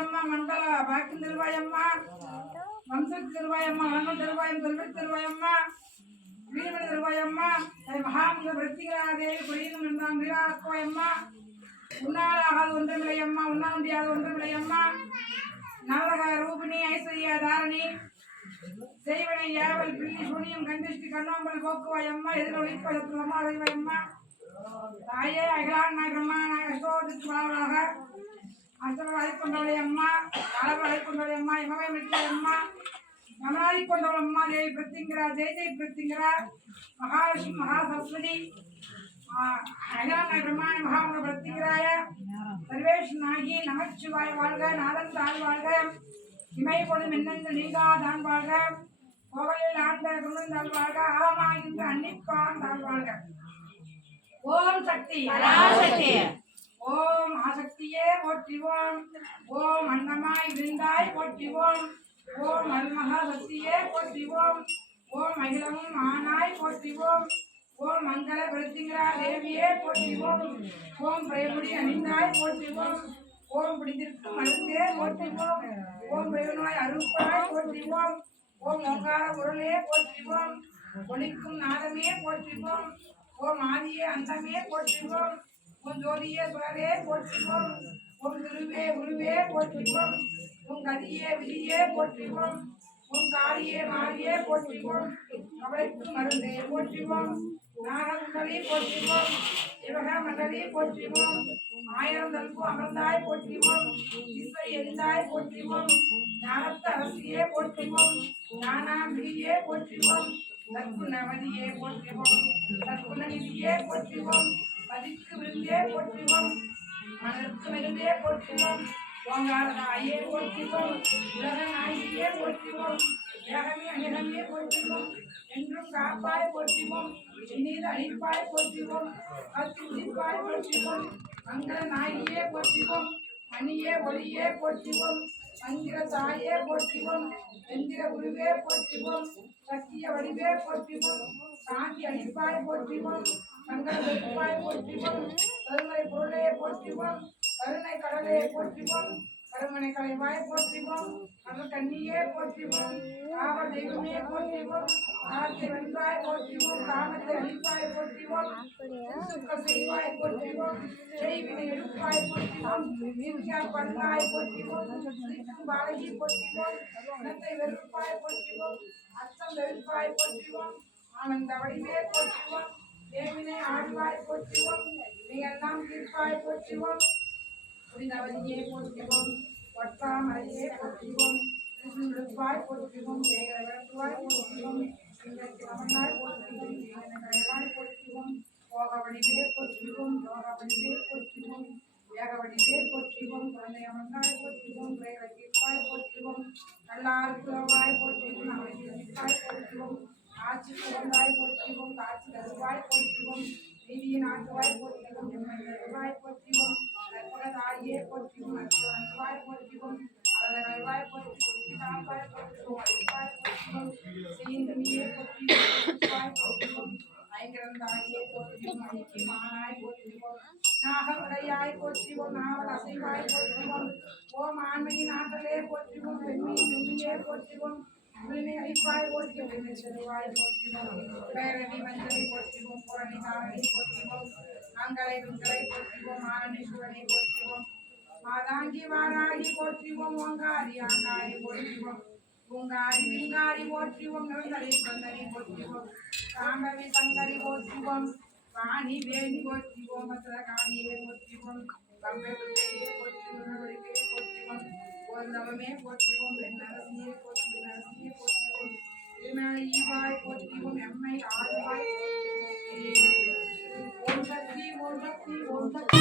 திருவாயம்மா மங்கள பாக்கியம் திருவாயம்மா வம்சத்து திருவாயம்மா வண்ணம் திருவாயம் செல்வத் திருவாயம்மா வீரமணி திருவாயம்மா மகாமுக பிரத்திகராதேவி குடியும் என்றான் வீராக்கோயம்மா உன்னால் ஆகாது ஒன்றுமில்லையம்மா உண்ணா முடியாது ஒன்றுமில்லையம்மா நவரக ரூபிணி ஐஸ்வர்யா தாரணி செய்வனை யாவல் பிள்ளி சுனியம் கண்டிஷ்டி கண்ணோம்பல் போக்குவாயம்மா எதிரொலிப்பதற்குமா அறிவாயம்மா தாயே அகிலான் நாய் பிரம்மா நாய் அசோதித்து வளவளாக அசோக அழைக்கொண்டவளை அம்மா அளவு அழைக்கொண்டவளை அம்மா இமவை மிட்டம்மா நமனாதி கொண்டவளம்மா தேவி பிரத்திங்கரா ஜெய ஜெய் பிரத்திங்கரா மகாலட்சுமி மகா சரஸ்வதி அகிலான் நாய் பிரம்மா மகாமுக பிரத்திங்கராய சர்வேஷ் நாகி நமச்சிவாய வாழ்க நாதன் தாழ் வாழ்க இமை கொடு மின்னங்கள் நீங்கா தான் வாழ்க கோவையில் ஆண்ட குருடன் தாழ் வாழ்க ஆமாகின்ற அன்னிப்பான் தாழ் வாழ்க ஓம் சக்தி பராசக்தி ஓம் ஆசக்தியே போற்றிவோம் ஓம் அன்னமாய் விருந்தாய் போற்றிவோம் ஓம் அருள்மகா சக்தியே போற்றிவோம் ஓம் அகிலமும் ஆனாய் போற்றிவோம் ஓம் மங்கள பிரத்திங்கரா தேவியே போற்றிவோம் ஓம் பிரயமுடி அணிந்தாய் போற்றிவோம் ஓம் பிடித்திருக்கும் மருந்தே போற்றிவோம் ஓம் பிரயனாய் அருப்பாய் போற்றிவோம் ஓம் ஓங்கார குரலே போற்றிவோம் ஒளிக்கும் நாதமே போற்றிவோம் ஓம் ஆதியே அந்தமே போற்றிவோம் ஓம் ஜோதியே சுரரே போற்றிவோம் ஓம் திருவே உருவே போற்றிவோம் ஓம் கதியே விதியே போற்றிவோம் ஓம் காரியே மாரியே போற்றிவோம் கவலைக்கும் மருந்தே போற்றிவோம் நாகமண்டலி போற்றிவோம் சிவக மண்டலி போற்றிவோம் ஆயிரம் தல்பு அமர்ந்தாய் போற்றிவோம் ஈஸ்வரி எரிந்தாய் போற்றிவோம் ஞானத்த அரசியே போற்றிவோம் ஞானாம்பிரியே போற்றிவோம் தற்குணவதியே போற்றிவோம் தற்குணநிதியே போற்றிவோம் பதிக்கு விருந்தே போற்றிவோம் மனருக்கு விருந்தே போற்றிவோம் ஓங்கார நாயே போற்றிவோம் உலக நாயியே போற்றிவோம் ஏகமே அகிலமே போற்றிவோம் என்றும் காப்பாய் போற்றிவோம் நீர் அழிப்பாய் போற்றிவோம் அத்திப்பாய் போற்றிவோம் மங்கள நாயியே போற்றிவோம் மணியே ஒளியே போற்றிவோம் மந்திர தாயே போற்றிவோம் எந்திர குருவே போற்றிவோம் சத்திய வடிவே போற்றிவோம் சாந்தி அழிப்பாய் போற்றிவோம் மங்கள வெப்பாய் போற்றிவோம் கருணை பொருளே போற்றிவோம் கருணை கடலே போற்றிவோம் கருமனை கலைவாய் போற்றிவோம் அருள் கண்ணியே போற்றிவோம் காவ தெய்வமே போற்றிவோம் காலத்தை வென்றாய் போற்றிவோம் காமத்தை அழிப்பாய் போற்றிவோம் சுக்க செய்வாய் போற்றிவோம் செய்வினை எடுப்பாய் போற்றிவோம் வீழ்ச்சியா பண்ணாய் போற்றிவோம் பாலகி போற்றிவோம் குணத்தை வெறுப்பாய் போற்றிவோம் அச்சம் வெறுப்பாய் போற்றிவோம் ஆனந்த வடிவே போற்றிவோம் தேவினை ஆழ்வாய் போற்றிவோம் நீயெல்லாம் தீர்ப்பாய் போற்றிவோம் புரிந்தவதியே போற்றிவோம் ஒற்றாமலையே போற்றிவோம் விழுப்பாய் போற்றிவோம் வேகவாய் போற்றிவோம் சிங்கத்திரமனாய் போற்றிவோம் கலைவாய் போற்றிவோம் போகவடிவே போற்றிவோம் யோகவடிவே போற்றிவோம் வேகவடிவே போற்றிவோம் குழந்தை அமர்ந்தாய் போற்றிவோம் வேகத்தீர்ப்பாய் போற்றிவோம் நல்லாருக்குவாய் போற்றிவோம் அமைதிப்பாய் போற்றிவோம் ஆட்சி குழந்தாய் போற்றிவோம் காட்சி தருவாய் போற்றிவோம் நீதியின் ஆற்றுவாய் போற்றிவோம் எம்மைவாய் போற்றிவோம் தாயே போற்றிவோம் அற்புதவாய் போற்றிவோம் அழகாய் போற்றிவோம் தாப்பாய் போற்றிவோம் அழிப்பாய் போற்றிவோம் செய்தியே போற்றிவோம் போற்றிவோம் ஐங்கரம் தாயே போற்றிவோம் ஐக்கிய மானாய் போற்றிவோம் நாகவடையாய் போற்றிவோம் நாவல் அசைவாய் போற்றிவோம் ஓம் ஆண்மையின் ஆற்றலே போற்றிவோம் பெண்மையின் மெல்லியே போற்றிவோம் உரிமை அழிப்பாய் போற்றிவோம் செல்வாய் போற்றிவோம் பேரணி மஞ்சளை போற்றிவோம் புரணி காரணி போற்றிவோம் அங்களை விங்களை போற்றிவோம் ஆரணீஸ்வரனை போற்றிவோம் மாதாங்கி வாராகி போற்றிவோம் ஓங்காரி ஆங்காரி போற்றிவோம் பூங்காரி விங்காரி போற்றிவோம் நெருந்தரி தொந்தரி போற்றிவோம் சாம்பவி சங்கரி போற்றிவோம் வாணி வேணி போற்றிவோம் மதுரகாணியை போற்றிவோம் கம்பெருக்கையை போற்றிவோம் போற்றிவோம் ஒரு நவமே போற்றிவோம் பெண் அரசியை போற்றி அரசியை போற்றிவோம் திருமலை ஈவாய் போற்றிவோம் எம்மை ஆழ்வாய் போற்றிவோம் ஓம் சக்தி ஓம் சக்தி ஓம் சக்தி